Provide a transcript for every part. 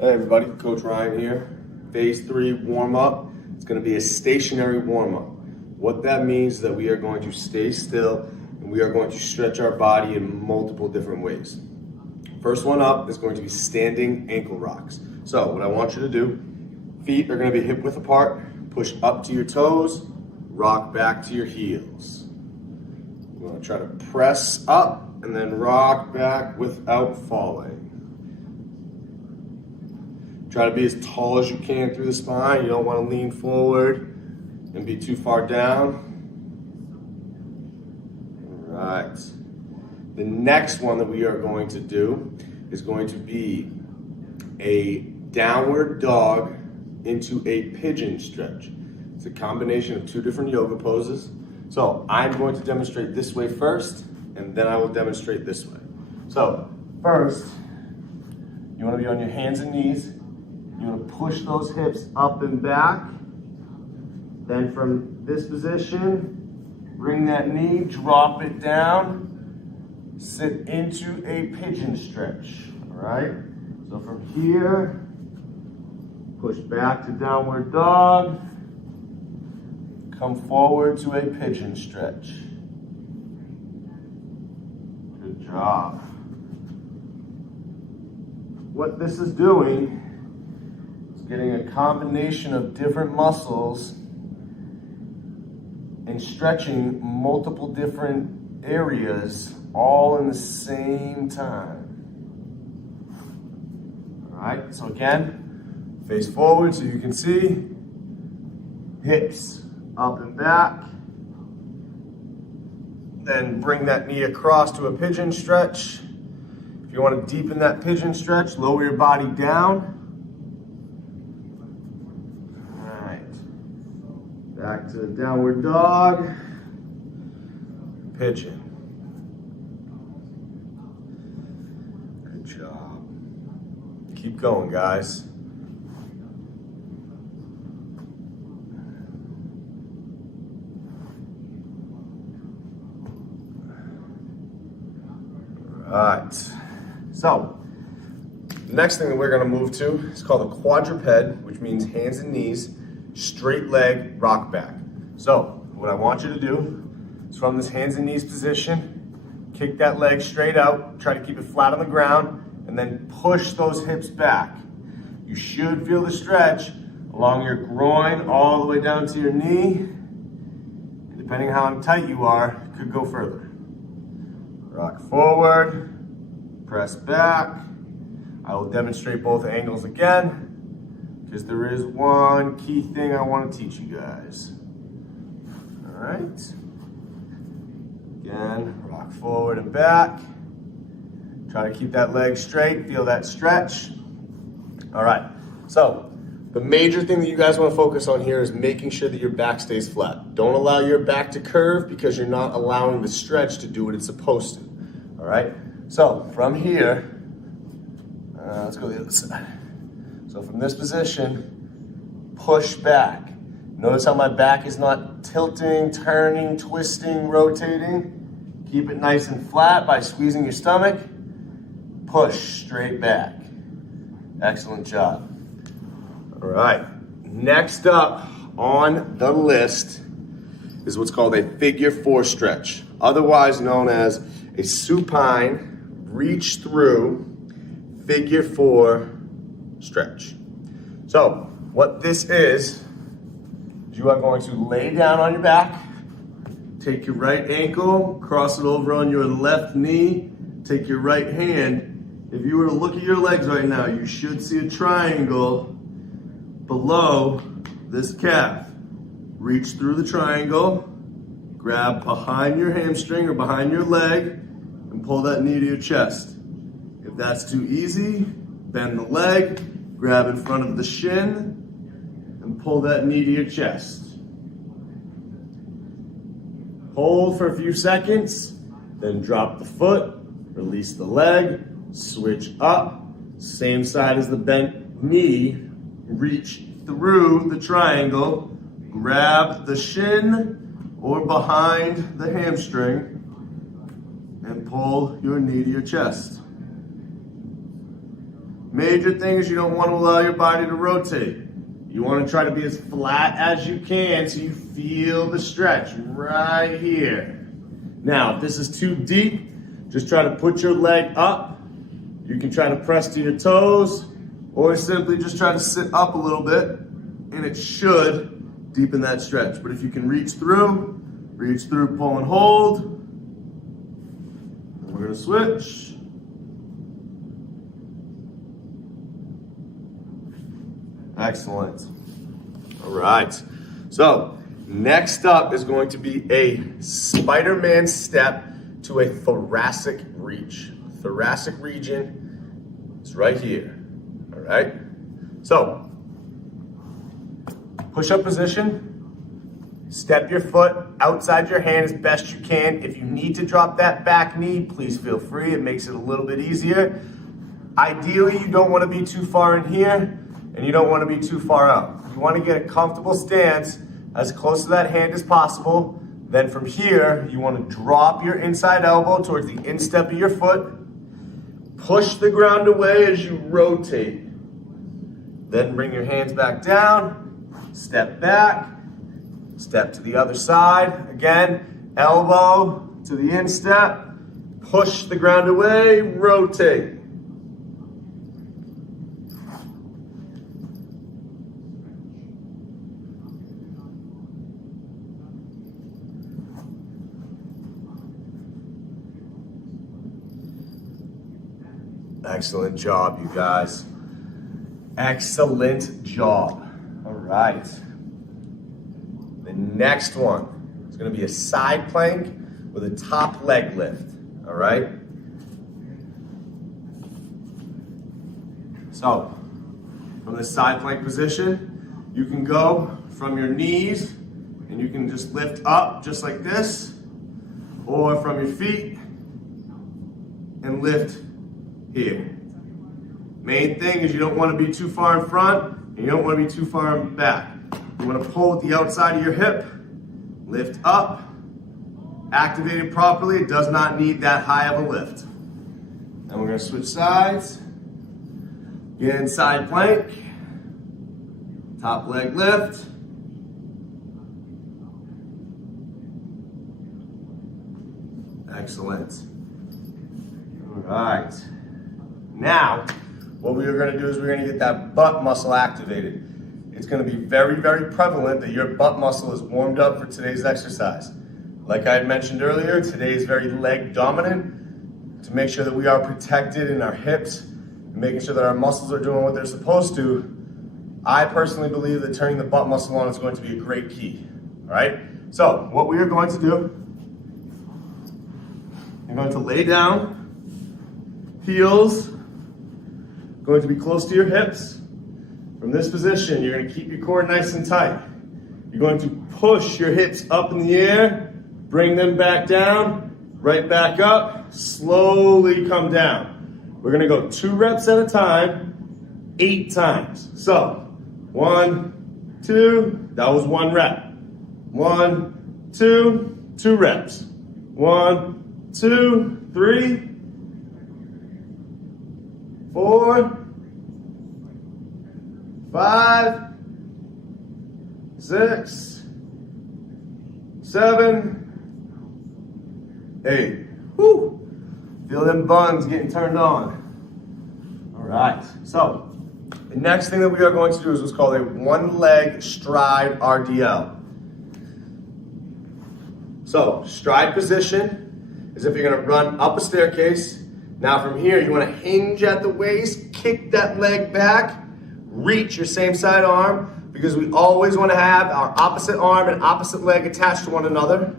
Hey everybody, Coach Ryan here. Phase 3 warm-up. It's going to be a stationary warm-up. What that means is that we are going to stay still and we are going to stretch our body in multiple different ways. First one up is going to be standing ankle rocks. So what I want you to do, feet are going to be hip width apart, push up to your toes, rock back to your heels. We're going to try to press up and then rock back without falling. Try to be as tall as you can through the spine. You don't want to lean forward and be too far down. All right. The next one that we are going to do is going to be a downward dog into a pigeon stretch. It's a combination of two different yoga poses. So I'm going to demonstrate this way first, and then I will demonstrate this way. So first, you want to be on your hands and knees. You want to push those hips up and back. Then from this position, bring that knee, drop it down, sit into a pigeon stretch, all right? So from here, push back to downward dog, come forward to a pigeon stretch. Good job. What this is doing, getting a combination of different muscles and stretching multiple different areas all in the same time. All right, so again, face forward so you can see, hips up and back, then bring that knee across to a pigeon stretch. If you want to deepen that pigeon stretch, lower your body down. Back to the downward dog, pigeon. Good job. Keep going, guys. All right. So, the next thing that we're going to move to is called a quadruped, which means hands and knees. Straight leg rock back. So what I want you to do is from this hands and knees position, kick that leg straight out, try to keep it flat on the ground, and then push those hips back. You should feel the stretch along your groin all the way down to your knee. And depending on how tight you are, it could go further. Rock forward, press back. I will demonstrate both angles again, because there is one key thing I want to teach you guys. All right. Again, rock forward and back. Try to keep that leg straight, feel that stretch. All right, so the major thing that you guys want to focus on here is making sure that your back stays flat. Don't allow your back to curve because you're not allowing the stretch to do what it's supposed to. All right, so from here, let's go to the other side. So from this position, push back. Notice how my back is not tilting, turning, twisting, rotating. Keep it nice and flat by squeezing your stomach. Push straight back. Excellent job. All right, next up on the list is what's called a figure 4 stretch, otherwise known as a supine reach through figure 4 stretch. So what this is you are going to lay down on your back, take your right ankle, cross it over on your left knee, take your right hand. If you were to look at your legs right now, you should see a triangle below this calf. Reach through the triangle, grab behind your hamstring or behind your leg, and pull that knee to your chest. If that's too easy, bend the leg, grab in front of the shin, and pull that knee to your chest. Hold for a few seconds, then drop the foot, release the leg, switch up, same side as the bent knee, reach through the triangle, grab the shin or behind the hamstring, and pull your knee to your chest. Major thing is you don't want to allow your body to rotate. You want to try to be as flat as you can so you feel the stretch right here. Now, if this is too deep, just try to put your leg up. You can try to press to your toes or simply just try to sit up a little bit and it should deepen that stretch. But if you can reach through, pull and hold. And we're going to switch. Excellent. All right. So next up is going to be a Spider-Man step to a thoracic reach. Thoracic region is right here. All right. So push-up position. Step your foot outside your hand as best you can. If you need to drop that back knee, please feel free. It makes it a little bit easier. Ideally, you don't want to be too far in here. And you don't want to be too far out. You want to get a comfortable stance as close to that hand as possible. Then from here, you want to drop your inside elbow towards the instep of your foot. Push the ground away as you rotate. Then bring your hands back down, step back, step to the other side. Again, elbow to the instep, push the ground away, rotate. Excellent job, you guys. Excellent job. All right. The next one is going to be a side plank with a top leg lift. All right. So, from the side plank position, you can go from your knees and you can just lift up just like this, or from your feet and lift here. Main thing is you don't want to be too far in front and you don't want to be too far in back. You want to pull with the outside of your hip, lift up, activate it properly. It does not need that high of a lift. Then we're going to switch sides. Again, side plank, top leg lift. Excellent. All right. Now, what we are going to do is we're going to get that butt muscle activated. It's going to be very, very prevalent that your butt muscle is warmed up for today's exercise. Like I had mentioned earlier, today is very leg dominant. To make sure that we are protected in our hips and making sure that our muscles are doing what they're supposed to, I personally believe that turning the butt muscle on is going to be a great key. All right? So, what we are going to do, you're going to lay down, heels, going to be close to your hips. From this position, you're going to keep your core nice and tight. You're going to push your hips up in the air, bring them back down, right back up, slowly come down. We're going to go 2 reps at a time, 8 times. So, 1, 2, that was 1 rep. 1, 2, 2 reps. 1, 2, 3, 4, 5, 6, 7, 8. Woo! Feel them buns getting turned on. All right. So, the next thing that we are going to do is what's called a one-leg stride RDL. So, stride position is if you're going to run up a staircase. Now from here, you want to hinge at the waist, kick that leg back, reach your same side arm, because we always want to have our opposite arm and opposite leg attached to one another.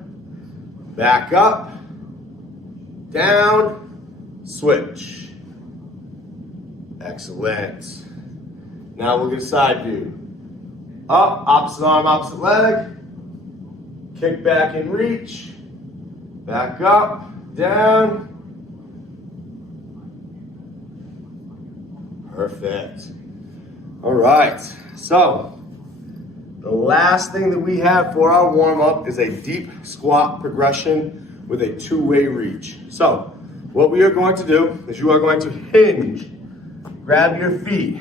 Back up, down, switch. Excellent. Now we'll get a side view. Up, opposite arm, opposite leg. Kick back and reach. Back up, down. Perfect. All right, so the last thing that we have for our warm-up is a deep squat progression with a 2-way reach. So what we are going to do is you are going to hinge grab your feet.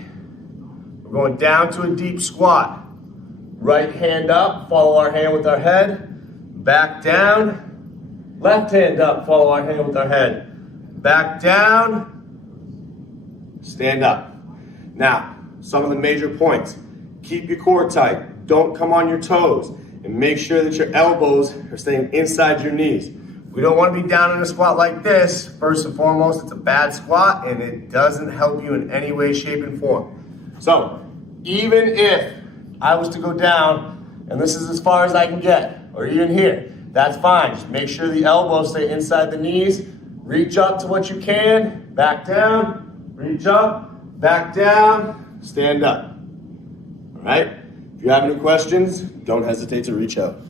We're going down to a deep squat. Right hand up, follow our hand with our head. Back down. Left hand up, follow our hand with our head. Back down. Stand up. Now, some of the major points. Keep your core tight. Don't come on your toes. And make sure that your elbows are staying inside your knees. We don't want to be down in a squat like this. First and foremost, it's a bad squat and it doesn't help you in any way, shape, and form. So, even if I was to go down and this is as far as I can get, or even here, that's fine. Just make sure the elbows stay inside the knees. Reach up to what you can, back down, reach up, back down, stand up. All right? If you have any questions, don't hesitate to reach out.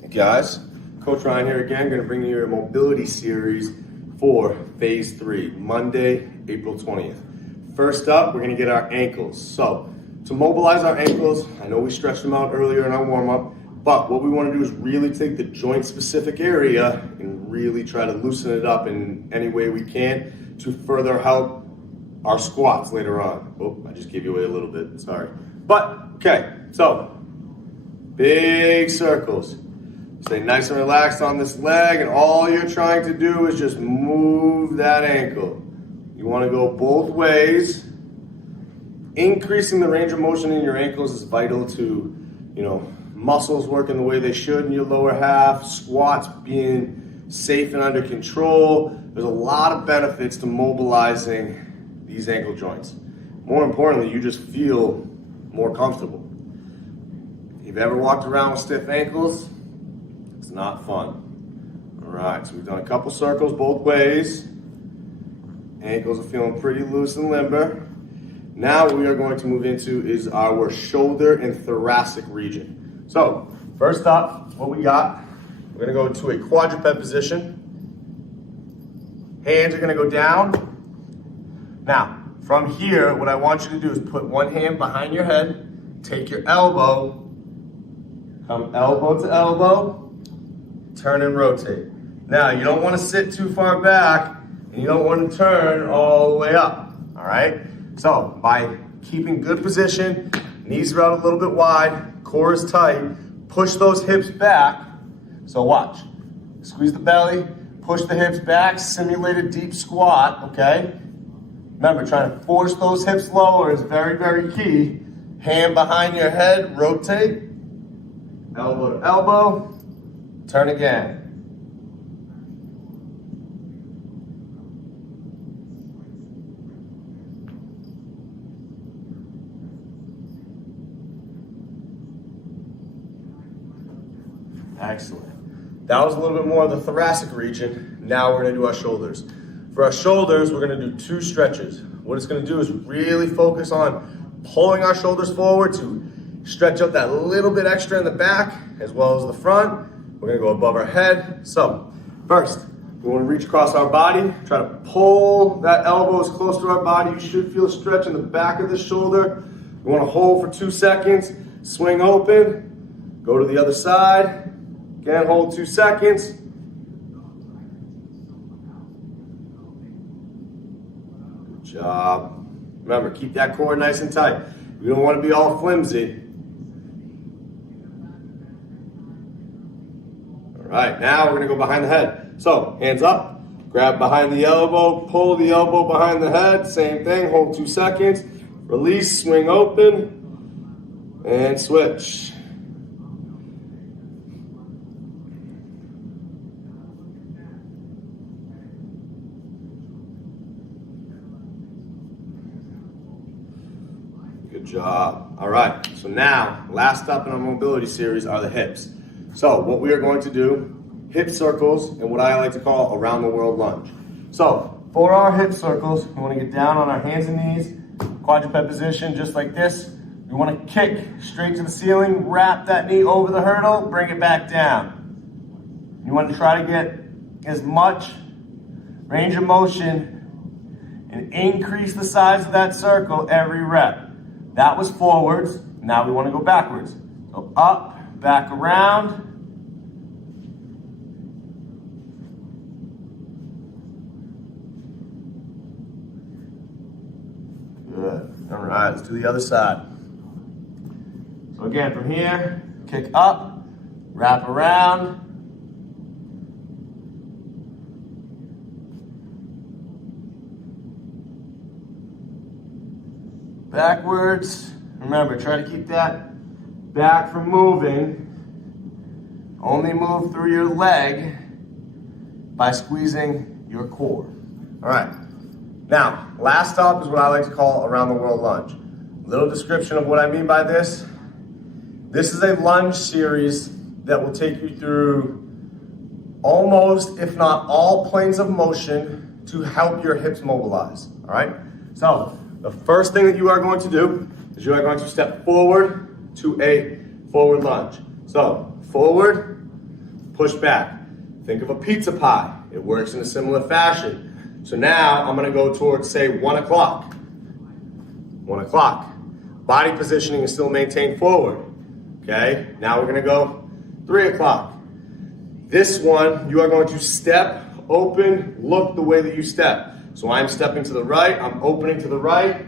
Hey guys, Coach Ryan here again, going to bring you your mobility series for phase 3, Monday, April 20th. First up, we're going to get our ankles. So, to mobilize our ankles, I know we stretched them out earlier in our warm-up, but what we want to do is really take the joint-specific area and really try to loosen it up in any way we can to further help our squats later on. Oh, I just gave you away a little bit, sorry. But, okay, so, big circles. Stay nice and relaxed on this leg, and all you're trying to do is just move that ankle. You want to go both ways. Increasing the range of motion in your ankles is vital to, muscles working the way they should in your lower half, squats being safe and under control. There's a lot of benefits to mobilizing these ankle joints. More importantly, you just feel more comfortable. If you've ever walked around with stiff ankles, it's not fun. All right, so we've done a couple circles both ways. Ankles are feeling pretty loose and limber. Now what we are going to move into is our shoulder and thoracic region. So, first up, what we got, we're gonna go to a quadruped position. Hands are gonna go down. Now, from here, what I want you to do is put one hand behind your head, take your elbow, come elbow to elbow, turn and rotate. Now, you don't want to sit too far back, and you don't want to turn all the way up, all right? So, by keeping good position, knees are out a little bit wide, core is tight, push those hips back. So watch, squeeze the belly, push the hips back, simulate a deep squat, okay? Remember, trying to force those hips lower is very, very key. Hand behind your head, rotate, elbow to elbow, turn again. Excellent. That was a little bit more of the thoracic region. Now we're going to do our shoulders. For our shoulders, we're going to do 2 stretches. What it's going to do is really focus on pulling our shoulders forward to stretch out that little bit extra in the back as well as the front. We're going to go above our head. So first, we want to reach across our body. Try to pull that elbow as close to our body. You should feel a stretch in the back of the shoulder. We want to hold for 2 seconds. Swing open. Go to the other side. Again, hold 2 seconds. Good job. Remember, keep that core nice and tight. We don't want to be all flimsy. All right, now we're going to go behind the head. So, hands up, grab behind the elbow, pull the elbow behind the head. Same thing, hold 2 seconds. Release, swing open, and switch. Good job. All right, so now, last up in our mobility series are the hips. So what we are going to do, hip circles, and what I like to call around the world lunge. So for our hip circles, we want to get down on our hands and knees, quadruped position, just like this. We want to kick straight to the ceiling, wrap that knee over the hurdle, bring it back down. You want to try to get as much range of motion and increase the size of that circle every rep. That was forwards. Now we want to go backwards. So up, back around. Good. All right, let's do the other side. So again, from here, kick up, wrap around. Backwards. Remember, try to keep that back from moving. Only move through your leg by squeezing your core. All right. Now, last up is what I like to call around the world lunge. Little description of what I mean by this. This is a lunge series that will take you through almost, if not all, planes of motion to help your hips mobilize. All right. So the first thing that you are going to do is you are going to step forward to a forward lunge. So forward, push back. Think of a pizza pie. It works in a similar fashion. So now I'm going to go towards, say, 1 o'clock. 1 o'clock. Body positioning is still maintained forward. Okay, now we're going to go 3 o'clock. This one, you are going to step, open, look the way that you step. So I'm stepping to the right, I'm opening to the right,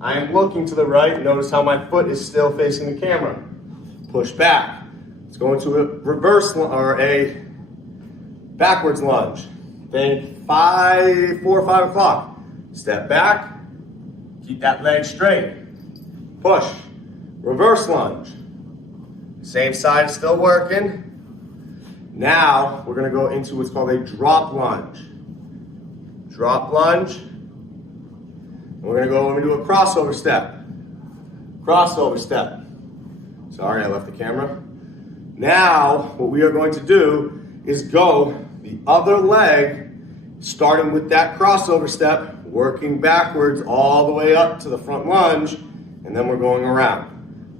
I am looking to the right. Notice how my foot is still facing the camera. Push back. Let's go into a reverse or a backwards lunge. Think 4 or 5 o'clock. Step back, keep that leg straight. Push, reverse lunge. Same side is still working. Now we're gonna go into what's called a drop lunge. Drop lunge. And we're gonna go into a crossover step. Crossover step. Sorry, I left the camera. Now, what we are going to do is go the other leg, starting with that crossover step, working backwards all the way up to the front lunge, and then we're going around.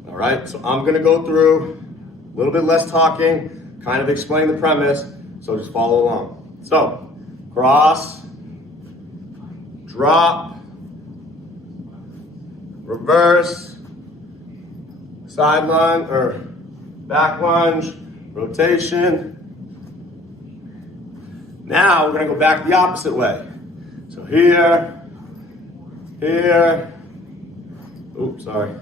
All right, so I'm gonna go through a little bit less talking, kind of explain the premise, so just follow along. So, cross, drop, reverse, side lunge, or back lunge, rotation. Now we're gonna go back the opposite way. So here, here, oops, sorry.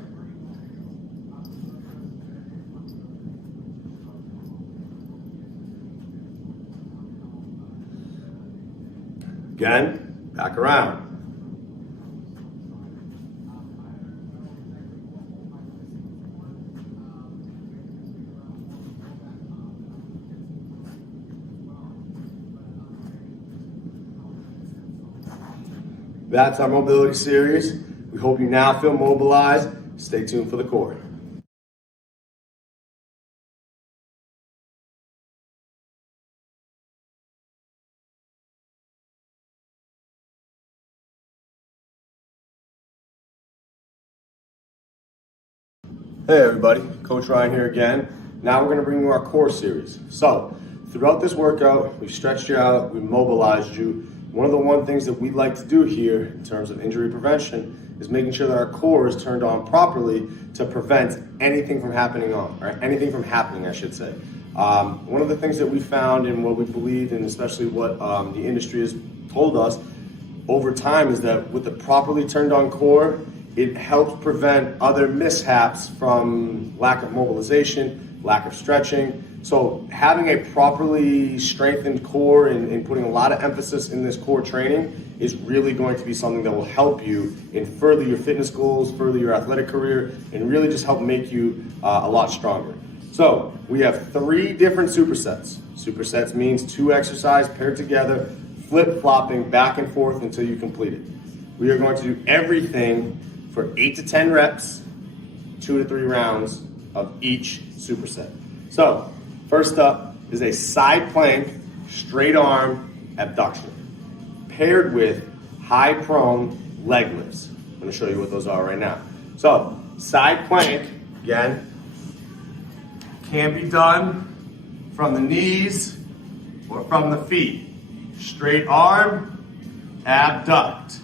Again, back around. That's our mobility series. We hope you now feel mobilized. Stay tuned for the core. Hey everybody, Coach Ryan here again. Now we're gonna bring you our core series. So, throughout this workout, we've stretched you out, we've mobilized you. One of the things that we like to do here in terms of injury prevention is making sure that our core is turned on properly to prevent anything from happening, I should say. One of the things that we found and what we believe, and especially what the industry has told us over time, is that with the properly turned on core, it helps prevent other mishaps from lack of mobilization, lack of stretching. So having a properly strengthened core and putting a lot of emphasis in this core training is really going to be something that will help you in further your fitness goals, further your athletic career, and really just help make you a lot stronger. So we have 3 different supersets. Supersets means 2 exercises paired together, flip-flopping back and forth until you complete it. We are going to do everything for 8 to 10 reps, 2 to 3 rounds of each superset. So, first up is a side plank, straight arm abduction, paired with high prone leg lifts. I'm gonna show you what those are right now. So, side plank, again, can be done from the knees or from the feet. Straight arm, abduct.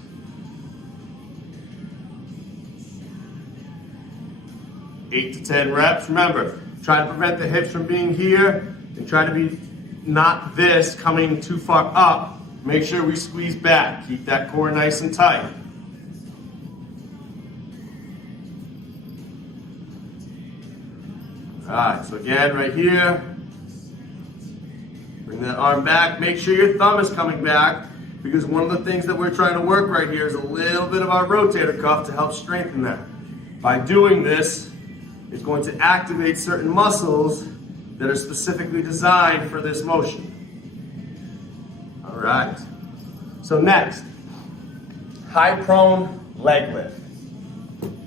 8 to 10 reps. Remember, try to prevent the hips from being here and try to be not this coming too far up. Make sure we squeeze back. Keep that core nice and tight. All right, so again, right here, bring that arm back. Make sure your thumb is coming back, because one of the things that we're trying to work right here is a little bit of our rotator cuff to help strengthen that. By doing this, it's going to activate certain muscles that are specifically designed for this motion. All right. So next, high prone leg lift.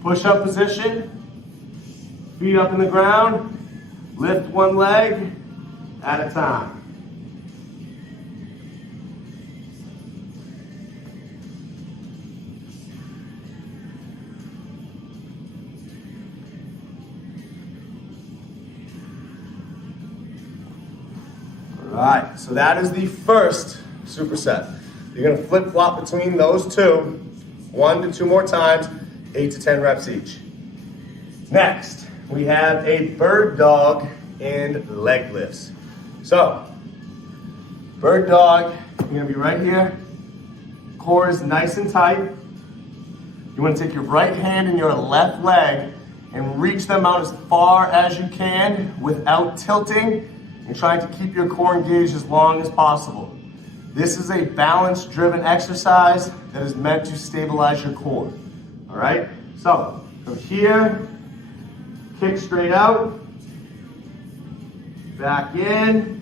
Push-up position, feet up in the ground, lift one leg at a time. All right, so that is the first superset. You're gonna flip-flop between those two, 1 to 2 more times, 8 to 10 reps each. Next, we have a bird dog and leg lifts. So, bird dog, you're gonna be right here. Core is nice and tight. You wanna take your right hand and your left leg and reach them out as far as you can without tilting, and trying to keep your core engaged as long as possible. This is a balance-driven exercise that is meant to stabilize your core. All right? So, from here, kick straight out, back in.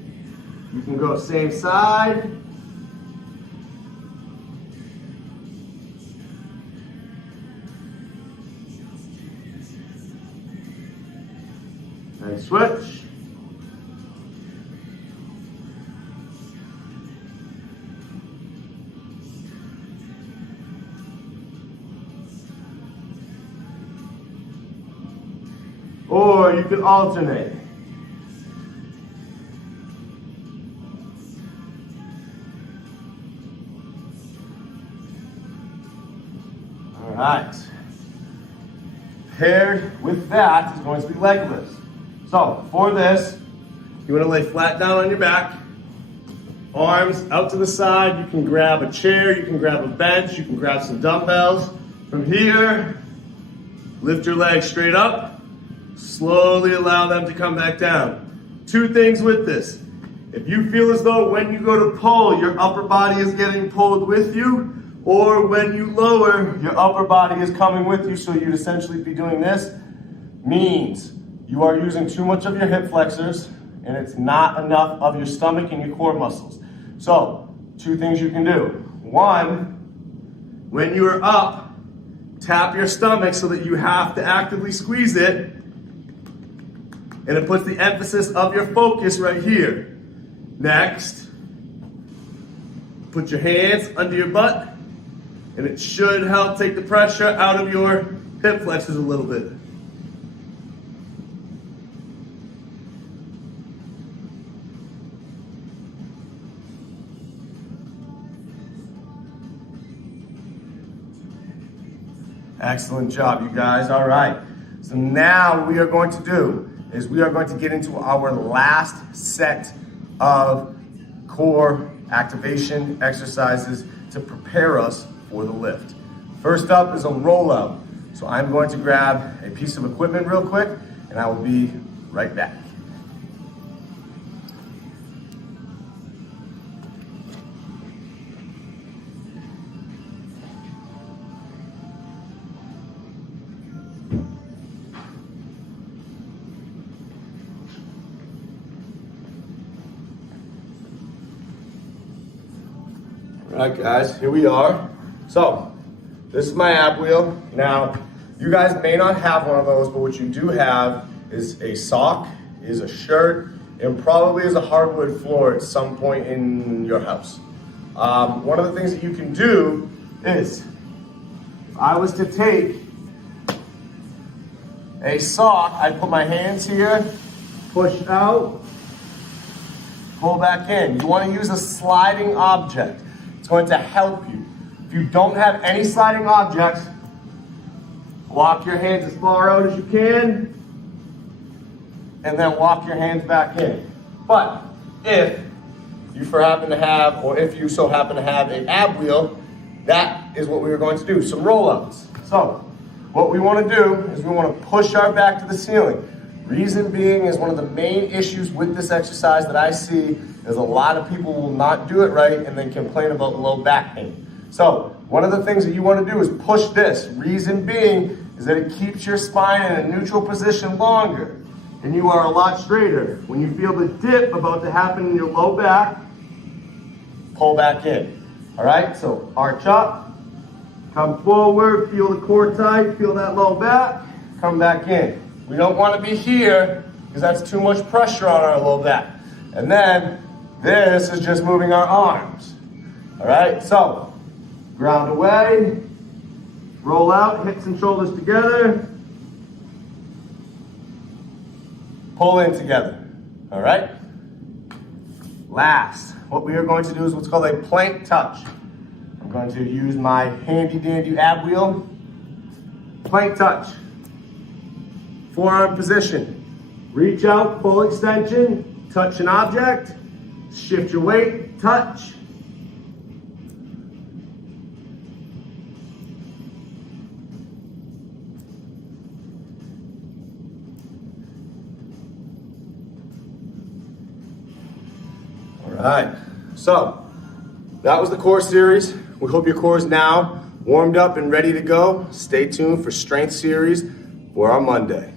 You can go same side. And switch. Or you can alternate. All right. Paired with that is going to be leg lifts. So for this, you want to lay flat down on your back, arms out to the side. You can grab a chair, you can grab a bench, you can grab some dumbbells. From here, lift your legs straight up. Slowly allow them to come back down. 2 things with this. If you feel as though when you go to pull, your upper body is getting pulled with you, or when you lower, your upper body is coming with you, so you'd essentially be doing this, means you are using too much of your hip flexors, and it's not enough of your stomach and your core muscles. So, 2 things you can do. 1, when you are up, tap your stomach so that you have to actively squeeze it, and it puts the emphasis of your focus right here. Next, put your hands under your butt, and it should help take the pressure out of your hip flexors a little bit. Excellent job, you guys. All right. So now what we are going to do is we are going to get into our last set of core activation exercises to prepare us for the lift. First up is a rollout. So I'm going to grab a piece of equipment real quick, and I will be right back. All right, guys, here we are. So, this is my ab wheel. Now, you guys may not have one of those, but what you do have is a sock, is a shirt, and probably is a hardwood floor at some point in your house. One of the things that you can do is, if I was to take a sock, I'd put my hands here, push out, pull back in. You want to use a sliding object. It's going to help you. If you don't have any sliding objects, walk your hands as far out as you can, and then walk your hands back in. But if you happen to have, or if you so happen to have an ab wheel, that is what we are going to do, some rollouts. So what we want to do is we want to push our back to the ceiling. Reason being is one of the main issues with this exercise that I see is a lot of people will not do it right and then complain about low back pain. So one of the things that you want to do is push this. Reason being is that it keeps your spine in a neutral position longer and you are a lot straighter. When you feel the dip about to happen in your low back, pull back in. All right, so arch up, come forward, feel the core tight, feel that low back, come back in. We don't want to be here because that's too much pressure on our low back. And then this is just moving our arms. All right, so ground away, roll out, hips and shoulders together, pull in together. All right, last, what we are going to do is what's called a plank touch. I'm going to use my handy dandy ab wheel, plank touch. Forearm position. Reach out, full extension, touch an object, shift your weight, touch. All right, so that was the core series. We hope your core is now warmed up and ready to go. Stay tuned for strength series for our Monday.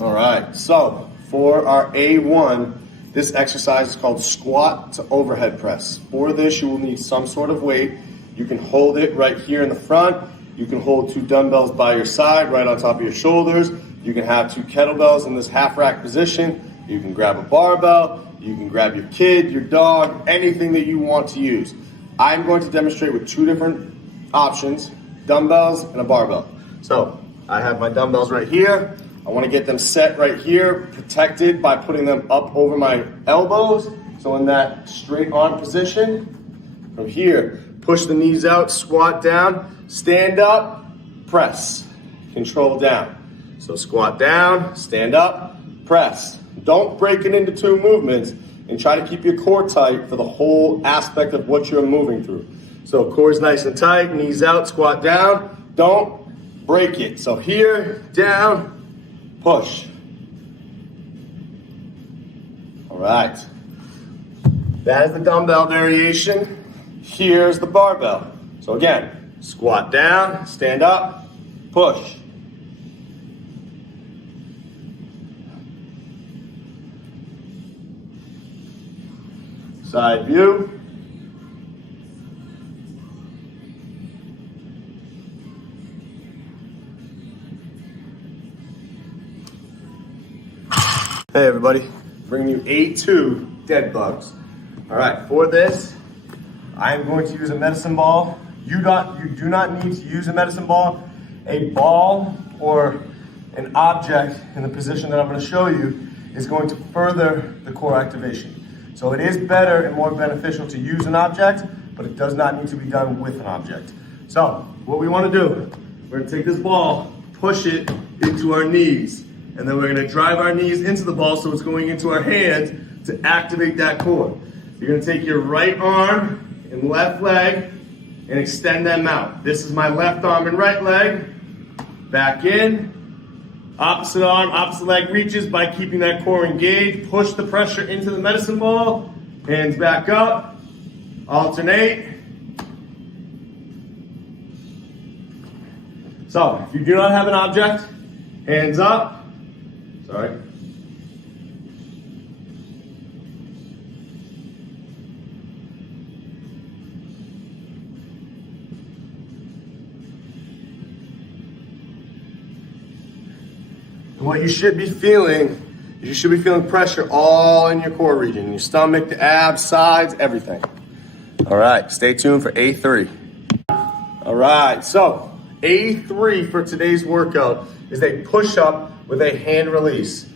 All right, so for our A1, this exercise is called squat to overhead press. For this, you will need some sort of weight. You can hold it right here in the front. You can hold 2 dumbbells by your side, right on top of your shoulders. You can have 2 kettlebells in this half rack position. You can grab a barbell. You can grab your kid, your dog, anything that you want to use. I'm going to demonstrate with 2 different options, dumbbells and a barbell. So I have my dumbbells right here. I want to get them set right here, protected by putting them up over my elbows. So in that straight arm position, from here, push the knees out, squat down, stand up, press, control down. So squat down, stand up, press. Don't break it into 2 movements and try to keep your core tight for the whole aspect of what you're moving through. So core is nice and tight, knees out, squat down, don't break it. So here, down, push. All right. That is the dumbbell variation. Here's the barbell. So again, squat down, stand up, push. Side view. Hey everybody, bringing you A2 dead bugs. All right, for this, I am going to use a medicine ball. You do not need to use a medicine ball. A ball or an object in the position that I'm going to show you is going to further the core activation. So it is better and more beneficial to use an object, but it does not need to be done with an object. So what we want to do, we're going to take this ball, push it into our knees. And then we're going to drive our knees into the ball so it's going into our hands to activate that core. You're going to take your right arm and left leg and extend them out. This is my left arm and right leg. Back in. Opposite arm, opposite leg reaches by keeping that core engaged. Push the pressure into the medicine ball. Hands back up. Alternate. So, if you do not have an object, hands up. Sorry. And what you should be feeling, pressure all in your core region, your stomach, the abs, sides, everything. All right, stay tuned for A3. All right, so A3 for today's workout is a push-up with a hand release.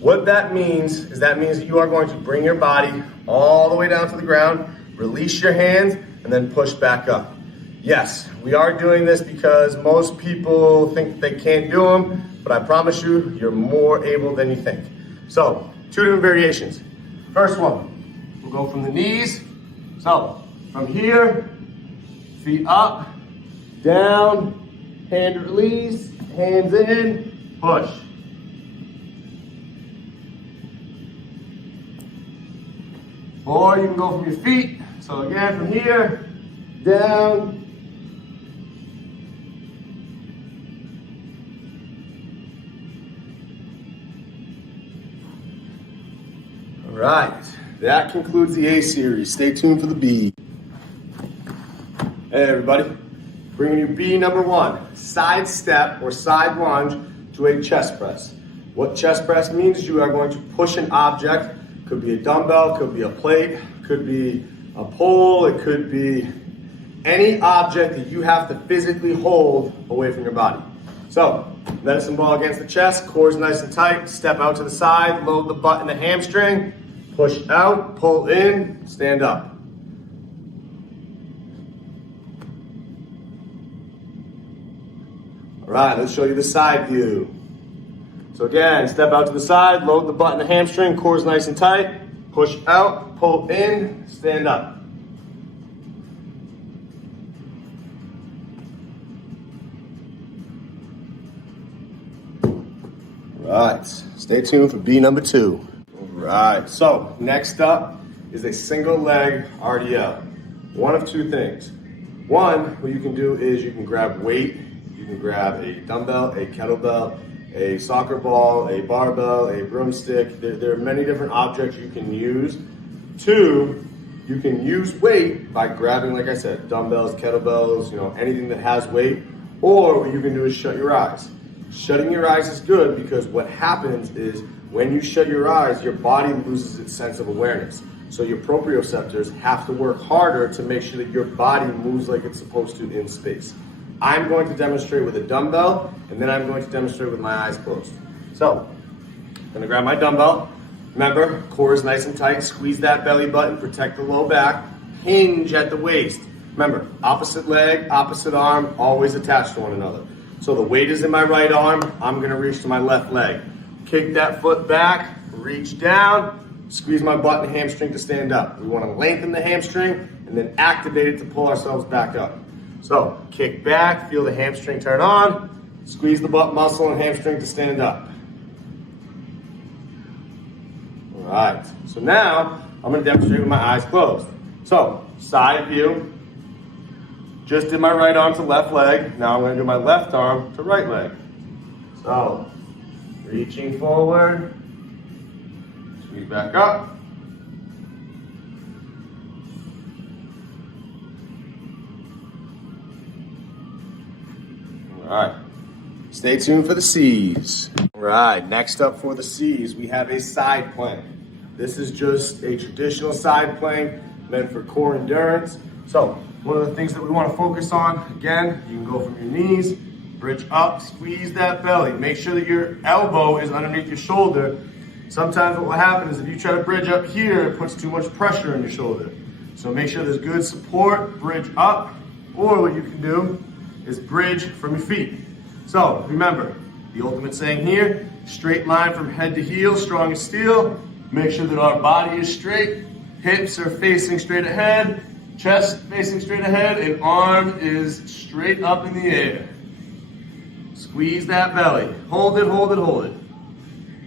What that means is that you are going to bring your body all the way down to the ground, release your hands, and then push back up. Yes, we are doing this because most people think they can't do them, but I promise you, you're more able than you think. So, 2 different variations. First one, we'll go from the knees. So, from here, feet up, down, hand release, hands in, push. Or you can go from your feet. So again, from here, down. All right, that concludes the A series. Stay tuned for the B. Hey everybody, bringing you B number 1, side step or side lunge to a chest press. What chest press means is you are going to push an object. Could be a dumbbell, could be a plate, could be a pole, it could be any object that you have to physically hold away from your body. So, medicine ball against the chest, core is nice and tight, step out to the side, load the butt in the hamstring, push out, pull in, stand up. All right, let's show you the side view. So again, step out to the side, load the butt in the hamstring, core is nice and tight, push out, pull in, stand up. All right, stay tuned for B number 2. All right, so next up is a single leg RDL. One of 2 things. One, what you can do is you can grab weight, you can grab a dumbbell, a kettlebell, a soccer ball, a barbell, a broomstick. There are many different objects you can use. 2, you can use weight by grabbing, like I said, dumbbells, kettlebells, anything that has weight. Or what you can do is shut your eyes. Shutting your eyes is good because what happens is when you shut your eyes, your body loses its sense of awareness. So your proprioceptors have to work harder to make sure that your body moves like it's supposed to in space. I'm going to demonstrate with a dumbbell, and then I'm going to demonstrate with my eyes closed. So, I'm gonna grab my dumbbell. Remember, core is nice and tight, squeeze that belly button, protect the low back, hinge at the waist. Remember, opposite leg, opposite arm, always attached to one another. So the weight is in my right arm, I'm gonna reach to my left leg. Kick that foot back, reach down, squeeze my butt and hamstring to stand up. We wanna lengthen the hamstring and then activate it to pull ourselves back up. So, kick back, feel the hamstring turn on, squeeze the butt muscle and hamstring to stand up. All right, so now I'm gonna demonstrate with my eyes closed. So, side view, just did my right arm to left leg, now I'm gonna do my left arm to right leg. So, reaching forward, squeeze back up. All right, stay tuned for the C's. All right, next up for the C's, we have a side plank. This is just a traditional side plank meant for core endurance. So one of the things that we want to focus on, again, you can go from your knees, bridge up, squeeze that belly. Make sure that your elbow is underneath your shoulder. Sometimes what will happen is if you try to bridge up here, it puts too much pressure on your shoulder. So make sure there's good support, bridge up, or what you can do is bridge from your feet. So remember, the ultimate saying here, straight line from head to heel, strong as steel. Make sure that our body is straight, hips are facing straight ahead, chest facing straight ahead, and arm is straight up in the air. Squeeze that belly, hold it, hold it, hold it.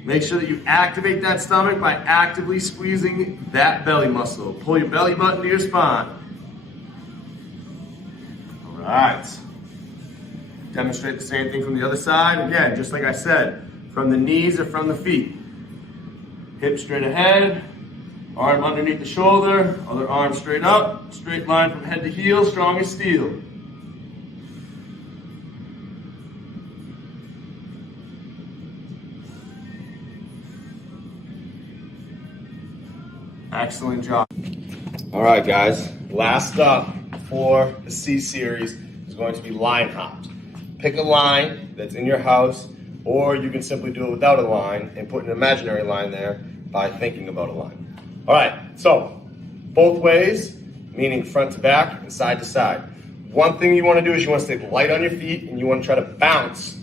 Make sure that you activate that stomach by actively squeezing that belly muscle. Pull your belly button to your spine. All right. Demonstrate the same thing from the other side. Again, just like I said, from the knees or from the feet. Hip straight ahead, arm underneath the shoulder, other arm straight up, straight line from head to heel, strong as steel. Excellent job. All right, guys, last up for the C series is going to be line hops. Pick a line that's in your house or you can simply do it without a line and put an imaginary line there by thinking about a line. All right, so both ways, meaning front to back and side to side. One thing you want to do is you want to stay light on your feet and you want to try to bounce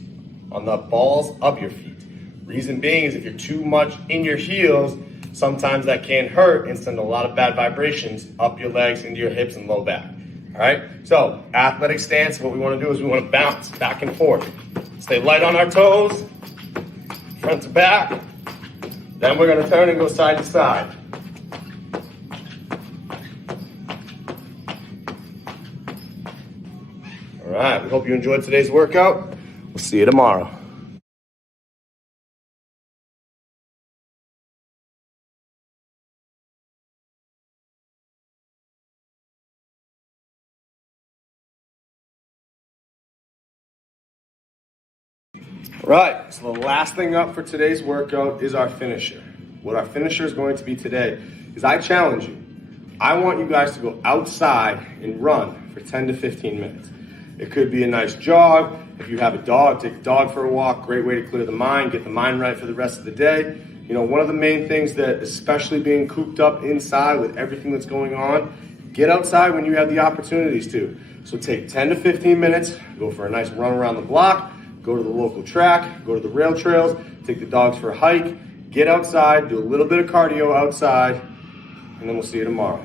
on the balls of your feet. Reason being is if you're too much in your heels, sometimes that can hurt and send a lot of bad vibrations up your legs, into your hips and low back. All right, so athletic stance, what we want to do is we want to bounce back and forth. Stay light on our toes, front to back. Then we're going to turn and go side to side. All right, we hope you enjoyed today's workout. We'll see you tomorrow. All right, so the last thing up for today's workout is our finisher. What our finisher is going to be today is I challenge you. I want you guys to go outside and run for 10 to 15 minutes. It could be a nice jog. If you have a dog, take the dog for a walk. Great way to clear the mind, get the mind right for the rest of the day. You know, one of the main things that, especially being cooped up inside with everything that's going on, get outside when you have the opportunities to. So take 10 to 15 minutes, go for a nice run around the block, go to the local track, go to the rail trails, take the dogs for a hike, get outside, do a little bit of cardio outside, and then we'll see you tomorrow.